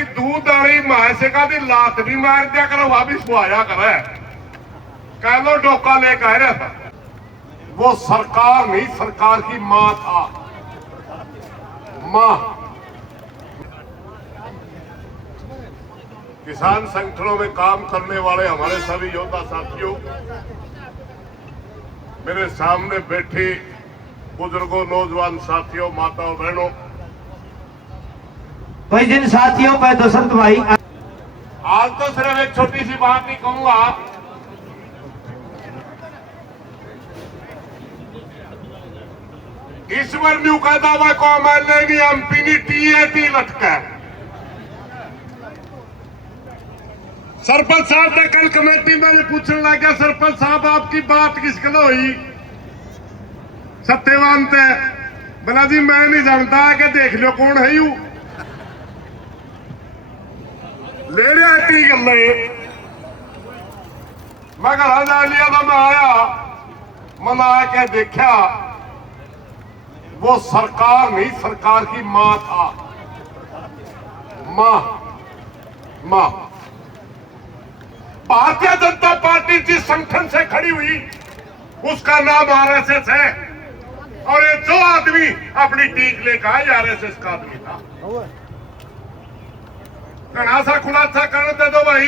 भाई दूध वाली भैंस का दी लात भी मार दिया करो, वापिस वो आया करे, कह लो डोका लेकर आ रहा था। वो सरकार नहीं, सरकार की मां था, मां। किसान संगठनों में काम करने वाले हमारे सभी योद्धा साथियों, मेरे सामने बैठे बुजुर्गों, नौजवान साथियों, माताओं, बहनों, भाई जिन साथियों पर दशरथ भाई, आज तो सिर्फ एक छोटी सी बात ही कहूंगा। ईश्वर न्यू का दावा को नहीं एमपी नी टीएटी लटका। सरपंच साहब ने कल कमेटी में पूछने लगा, सरपंच साहब आपकी बात किस गलो हुई? सत्यवान थे बोला जी मैं नहीं जानता, कि देख लो कौन है यू ले रहा की गल। मैं घर जा लिया था, मैं आया, मैंने आके देखा वो सरकार नहीं, सरकार की मां था, मां। मां भारतीय जनता पार्टी जिस संगठन से खड़ी हुई उसका नाम आरएसएस है, और ये जो आदमी अपनी टीक लेकर आया आरएसएस का आदमी था। घना सा खुलासा कर दे दो भाई,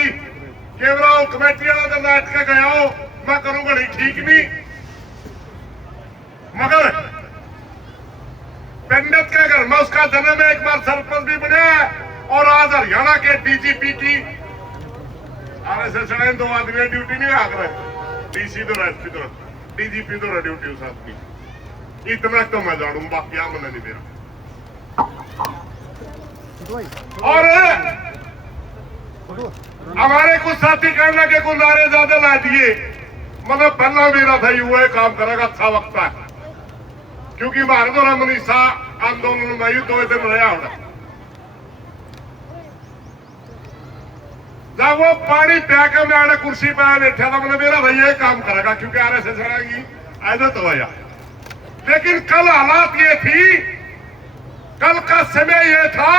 केवल कमेटी वाला तो बैठ के गया हो, मैं करूंगा नहीं, ठीक नहीं। मगर पंडित के घर में उसका जन्म है, एक बार सरपंच भी बने, और आज हरियाणा के डीजीपी की आरएसएस दो आदमी ड्यूटी नहीं आग रहे, डीसी तो एसपी तो डीजीपी तो ड्यूटी उस आदमी। इतना तो मैं जानू, बाकी आ मन नहीं मेरा। और हमारे कुछ साथी कहने लगे को नारे ज्यादा ला दिए, मतलब पहला मेरा था युवा काम करेगा, अच्छा वक्त है, क्योंकि हमारे द्वारा मनीषा आंदोलन में दो दिन रहा होगा। जब वो पानी प्या के मैं आने कुर्सी पे बैठा था, मैंने मेरा भाई ये काम करेगा, क्योंकि आरएसएस की आदत हो गया। लेकिन कल हालात ये थी, कल का समय ये था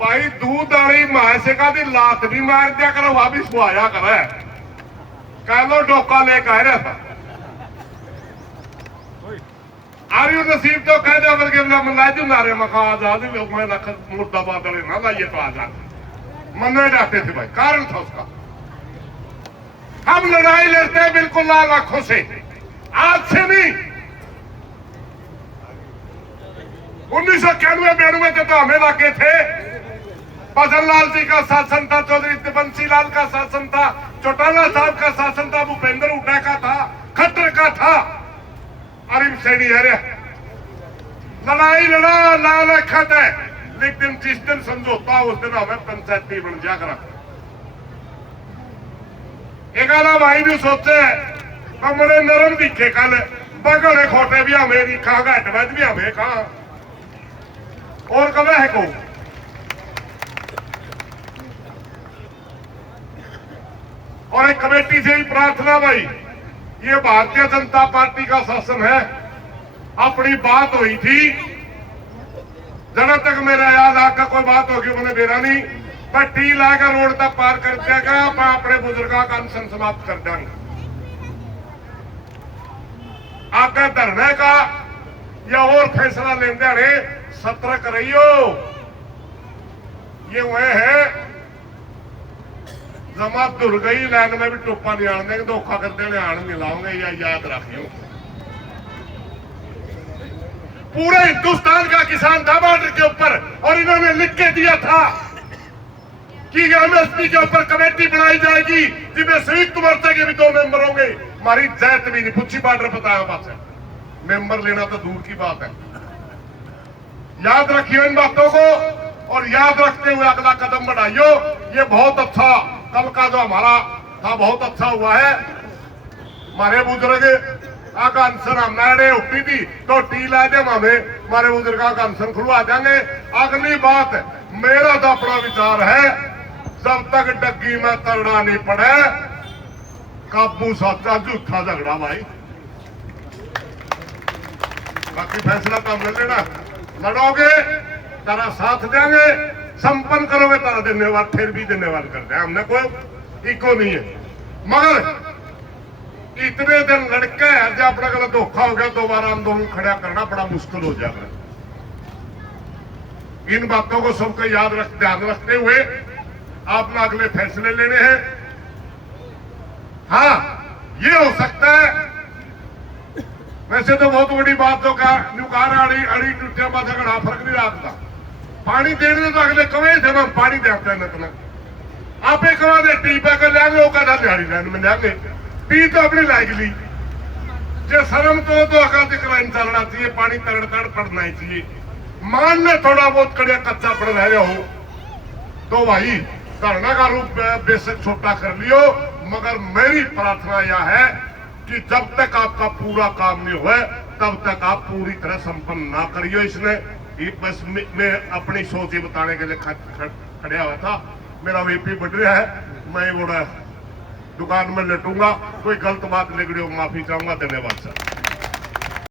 भाई दूध वाली भैंस का दी लात भी मार दिया करो, वापिस वो आया करे, कह लो डोका लेकर आ रहा था। आर्यू नसीब तो कह दो बल्कि लाजू नारे मखा आजाद मुर्दाबाद ना लाइए तो आजाद मरने जाते थे भाई, कारण था उसका। हम लड़ाई लड़ते हैं बिल्कुल लाल आंखों से, आज से नहीं। 1991-92 से तो हमें लाके थे, फजल लाल जी का शासन था, चौधरी बंसी लाल का शासन था, चौटाला साहब का शासन था, भूपेंद्र हुड्डा का था, खट्टर का था, अरिम सैनी है। लड़ाई लड़ा लाल अखत है, लेकिन जिस दिन समझौता उस दिन हमें पंचायती बन जा करा। एक आला भाई ने सोचे बड़े नरम दिखे, कल बगड़े खोटे भी हमें दिखा, घटवज भी हमें कहा, और कब है को और एक कमेटी से ही प्रार्थना भाई, ये भारतीय जनता पार्टी का शासन है। अपनी बात हुई थी, जहां तक मेरा याद आका कोई बात होगी मैंने बेरा नहीं, पर टी लाकर रोड तक पार कर देगा, अपने बुजुर्गों का अनशन समाप्त कर देंगे। आगे धरने का या और फैसला लेने सतर्क रहियो। ये वह है जमा धुर गई लाइन में भी टोपा नहीं आने देंगे, धोखा कर देने आने नहीं लाओगे, या याद रखियो। पूरे हिंदुस्तान का किसान था बॉर्डर के ऊपर, और इन्होंने लिख के दिया था कि एमएसपी के ऊपर कमेटी बनाई जाएगी जिसमें संयुक्त मोर्चे के भी 2 मेंबर होंगे। हमारी जात भी नहीं पूछी, बॉर्डर बताया बात है, मेंबर लेना तो दूर की बात है। याद रखियो इन बातों को, और याद रखते हुए अगला कदम बढ़ाइयो। ये बहुत अच्छा कल का जो हमारा था, बहुत अच्छा हुआ है। हमारे बुजुर्ग का अनशन हमने उठी थी, तो टी ला दे हमें हमारे बुजुर्ग का अनशन खुलवा देंगे। अगली बात मेरा तो अपना विचार है, जब तक डग्गी में तरना नहीं पड़े, काबू साचा झूठा झगड़ा भाई, बाकी फैसला तो हमने लेना। लड़ोगे तेरा साथ देंगे, संपन्न करोगे तो धन्यवाद, फिर भी धन्यवाद करते हैं, हमने कोई इको नहीं है। मगर इतने दिन लड़के है जो अपना गला धोखा हो गया, दोबारा आंदोलन खड़ा करना बड़ा मुश्किल हो जाएगा। इन बातों को सबको ध्यान रखते हुए आपने अगले फैसले लेने हैं। हाँ, ये हो सकता है, वैसे तो बहुत बड़ी बात तो अड़ी टूटिया बात घड़ा फर्क नहीं रखता। पानी देने तो अगले कवे थे, मैं पानी देता है नतना आप एक दे टीपा कर लेंगे, वो कहता दिहाड़ी लैंड में लेंगे, पी तो अपनी लाइक ली जो शर्म तो अकाधिक लाइन चलना चाहिए, पानी तड़ तड़ पड़ना ही चाहिए। मान ले थोड़ा बहुत कड़िया कच्चा पड़ रहे हो तो भाई धरना का रूप बेशक छोटा कर लियो, मगर मेरी प्रार्थना यह है कि जब तक आपका पूरा काम नहीं हुआ तब तक आप पूरी तरह संपन्न ना करियो। इसने बस मैं अपनी सोच ही बताने के लिए खड़ा हुआ था। मेरा वीपी बढ़ रहा है, मैं बड़ा दुकान में लेटूंगा, कोई गलत बात निकली हो माफी चाहूंगा। धन्यवाद सर।